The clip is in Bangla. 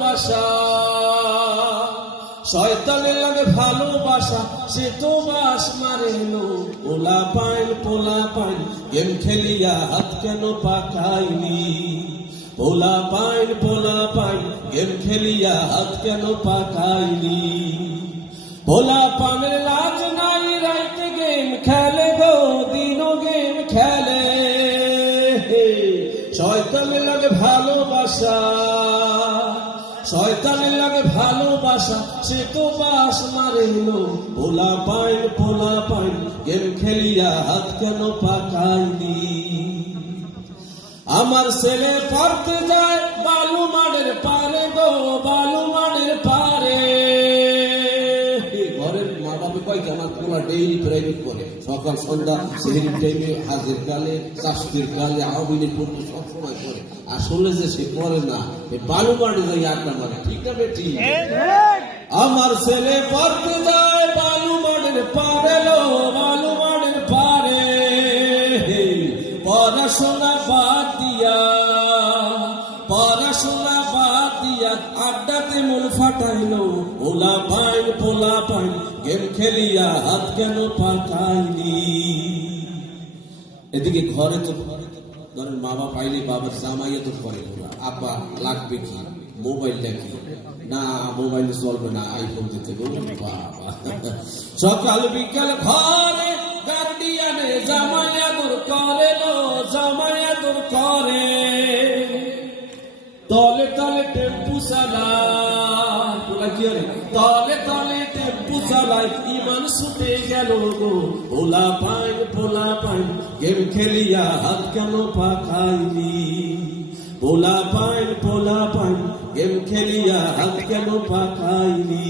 বাসা শয়তানের লাগে ভালোবাসা, সে তো বাস মারে লো। পোলা পাইন পোলা পাইন গেম খেলিয়া হাত কেন পাকাইনি? পোলা পাইন পোলা পাইন গেম খেলিয়া হাত কেন পাকাইনি? পোলা পানের লাজ শয়তানের লাগে ভালোবাসা, শয়তানের লাগে ভালোবাসা, সে তো বাস মারে হলো পোলা পাইন পোলা পাইন গেম খেলিয়া হাত কেন পাকাইনি আমার ছেলে পড়তে যায়, বালু মারের পারে গো, বালু ডেইলি করে। সকাল, সন্ধ্যা টাইমে কালে কালে আহবিনের পড়তে সবসময় করে। আসলে যে সে করে না যাই মারে ঠিক আমার ছেলে পড়তে যায় বালু মাঠের পারে বালু পারে পড়াশোনা আড্ডাতে মন ফাটাইলো। ওলা পাইন পোলা পাইন গেম খেলিয়া হাত কেন পাকাইনি এদিকে ঘরে তো ধরেন বাবা পাইলে বাবার জামাইয়া তো ওরা আব্বা, লাগবে কি? মোবাইল দেখি। না, মোবাইল চলবে না আইফোন দিতে বলুন। সকাল বিকাল ঘরে গার্ডিয়ানে জামাইয়া টেম্পু চালায় তোলা তলে তলে টেম্পু চালায় ইমান ছুটে গেল গো। ওলা পাইন পোলা পাইন, গেম খেলিয়া হাত কেন পাখাইলি পোলা পাইন পোলা পাইন, গেম খেলিয়া হাত কেন পাখাইনি